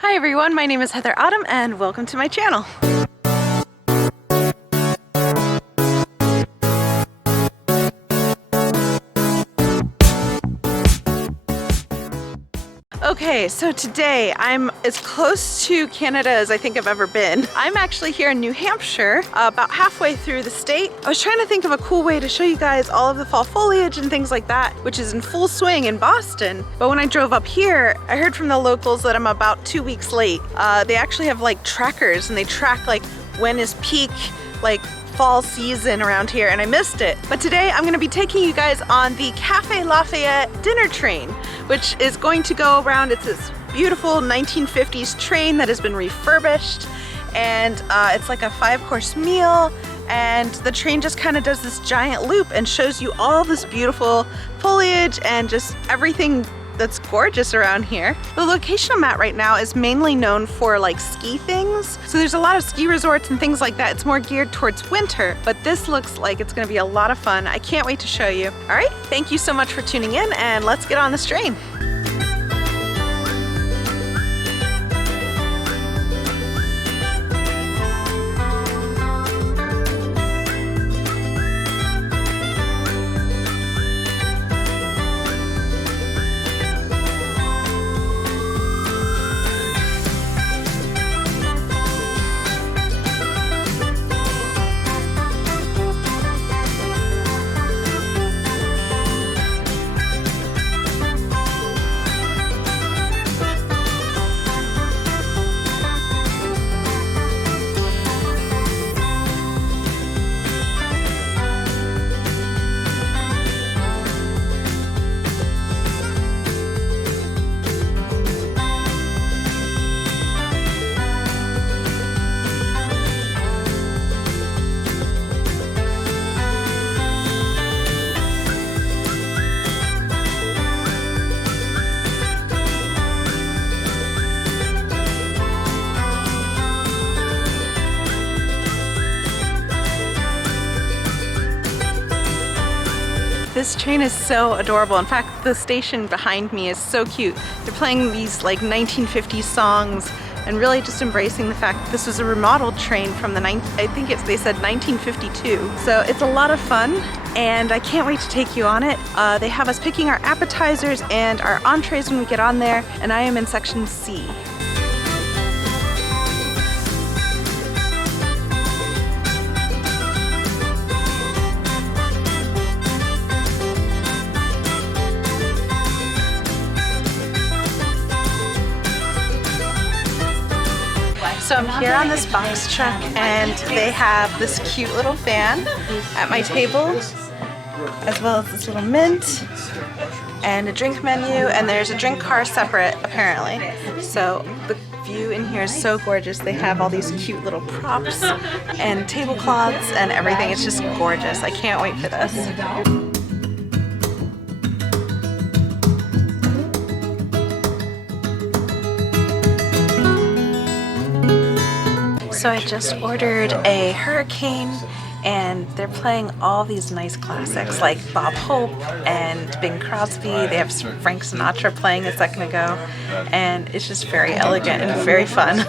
Hi everyone, my name is Heather Autumn and welcome to my channel. Okay, so today I'm as close to Canada as I think I've ever been. I'm actually here in New Hampshire, about halfway through the state. I was trying to think of a cool way to show you guys all of the fall foliage and things like that, which is in full swing in Boston. But when I drove up here, I heard from the locals that I'm about 2 weeks late. They actually have like trackers and they track like when is peak like fall season around here, and I missed it. But today I'm gonna be taking you guys on the Cafe Lafayette Dinner Train, which is going to go around. It's this beautiful 1950s train that has been refurbished, and it's like a 5-course meal, and the train just kind of does this giant loop and shows you all this beautiful foliage and just everything that's gorgeous around here. The location I'm at right now is mainly known for like ski things. So there's a lot of ski resorts and things like that. It's more geared towards winter, but this looks like it's gonna be a lot of fun. I can't wait to show you. All right, thank you so much for tuning in and let's get on this train. This train is so adorable. In fact, the station behind me is so cute. They're playing these like 1950s songs and really just embracing the fact that this was a remodeled train from the they said 1952. So it's a lot of fun and I can't wait to take you on it. They have us picking our appetizers and our entrees when we get on there, and I am in section C. So I'm here on this box truck and they have this cute little fan at my table, as well as this little mint and a drink menu, and there's a drink car separate apparently. So the view in here is so gorgeous. They have all these cute little props and tablecloths and everything. It's just gorgeous. I can't wait for this. So I just ordered a hurricane and they're playing all these nice classics like Bob Hope and Bing Crosby. They have Frank Sinatra playing a second ago, and it's just very elegant and very fun.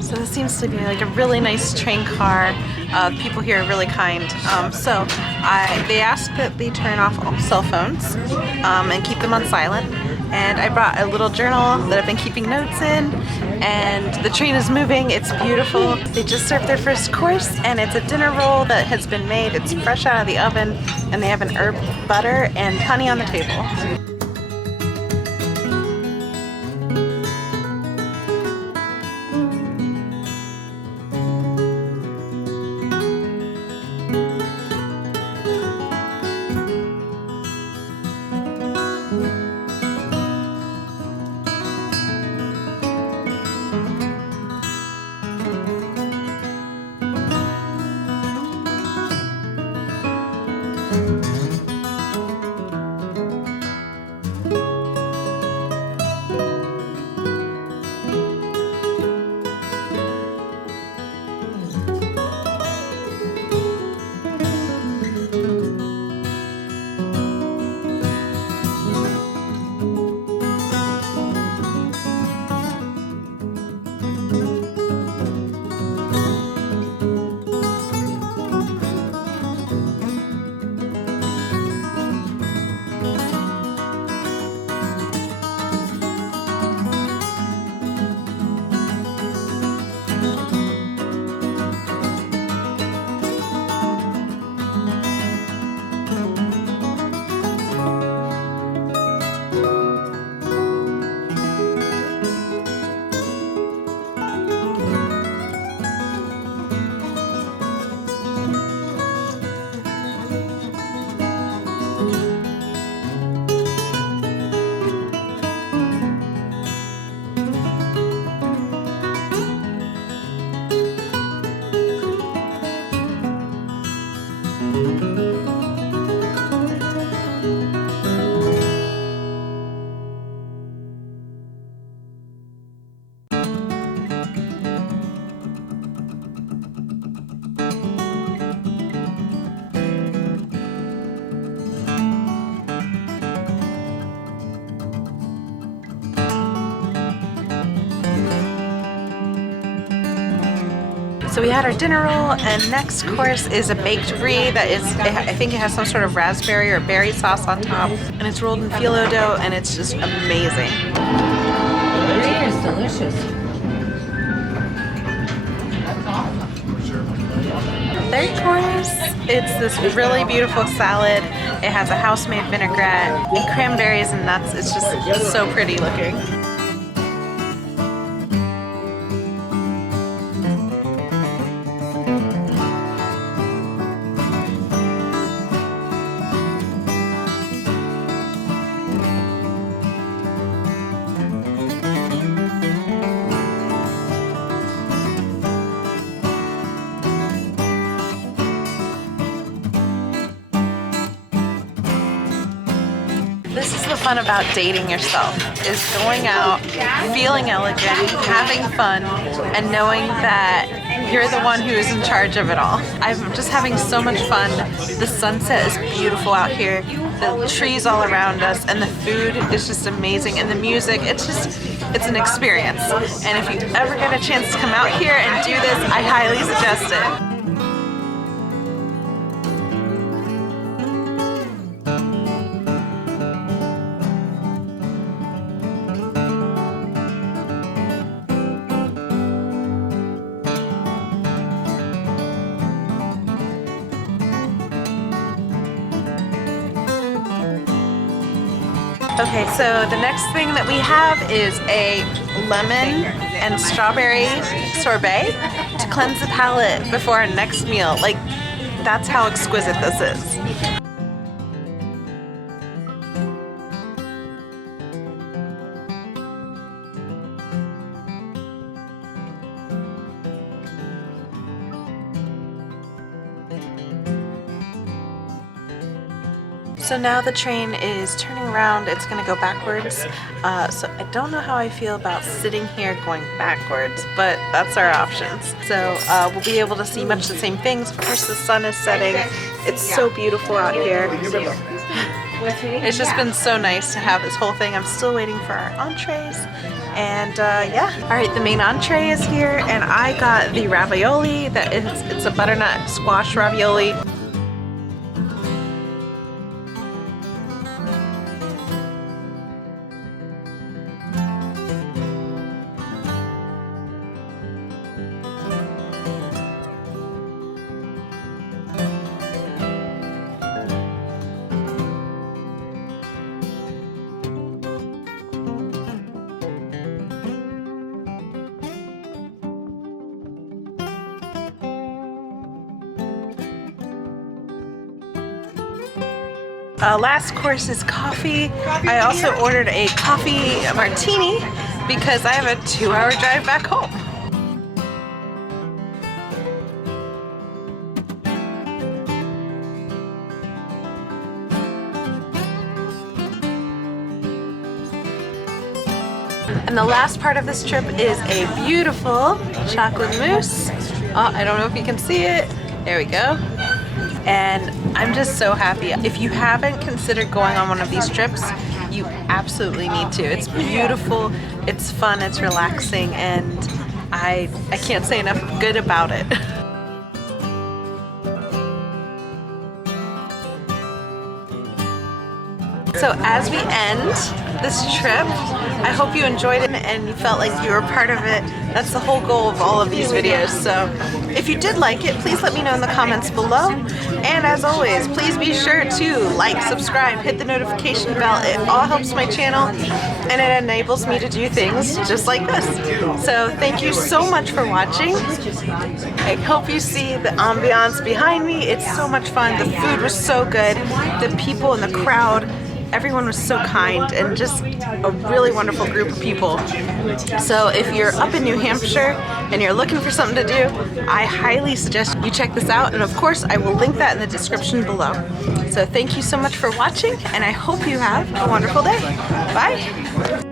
So this seems to be like a really nice train car. People here are really kind. They ask that they turn off all cell phones and keep them on silent. and I brought a little journal that I've been keeping notes in, and the train is moving. It's beautiful. They just served their first course, and it's a dinner roll that has been made. It's fresh out of the oven, and they have an herb butter and honey on the table. So we had our dinner roll, and next course is a baked brie that is, I think it has some sort of raspberry or berry sauce on top, and it's rolled in phyllo dough, and it's just amazing. Brie is delicious. Third course, it's this really beautiful salad. It has a house-made vinaigrette and cranberries and nuts. It's just so pretty looking. This is the fun about dating yourself, is going out, feeling elegant, having fun, and knowing that you're the one who is in charge of it all. I'm just having so much fun. The sunset is beautiful out here, the trees all around us, and the food is just amazing, and the music, it's an experience. And if you ever get a chance to come out here and do this, I highly suggest it. Okay, so the next thing that we have is a lemon and strawberry sorbet to cleanse the palate before our next meal. Like, that's how exquisite this is. So now the train is turning around, it's gonna go backwards. So I don't know how I feel about sitting here going backwards, but that's our options. So we'll be able to see much the same things. Of course, the sun is setting. It's so beautiful out here. It's just been so nice to have this whole thing. I'm still waiting for our entrees. And yeah, all right, the main entree is here, and I got the ravioli. It's a butternut squash ravioli. Last course is coffee. I also ordered a coffee martini because I have a 2-hour drive back home. And the last part of this trip is a beautiful chocolate mousse. Oh, I don't know if you can see it. There we go. And I'm just so happy. If you haven't considered going on one of these trips, you absolutely need to. It's beautiful, it's fun, it's relaxing, and I can't say enough good about it. So as we end this trip, I hope you enjoyed it and you felt like you were part of it. That's the whole goal of all of these videos. So if you did like it, please let me know in the comments below. And as always, please be sure to like, subscribe, hit the notification bell. It all helps my channel and it enables me to do things just like this. So thank you so much for watching. I hope you see the ambiance behind me. It's so much fun. The food was so good. The people in the crowd, everyone was so kind and just a really wonderful group of people. So if you're up in New Hampshire and you're looking for something to do, I highly suggest you check this out, and of course I will link that in the description below. So thank you so much for watching, and I hope you have a wonderful day. Bye!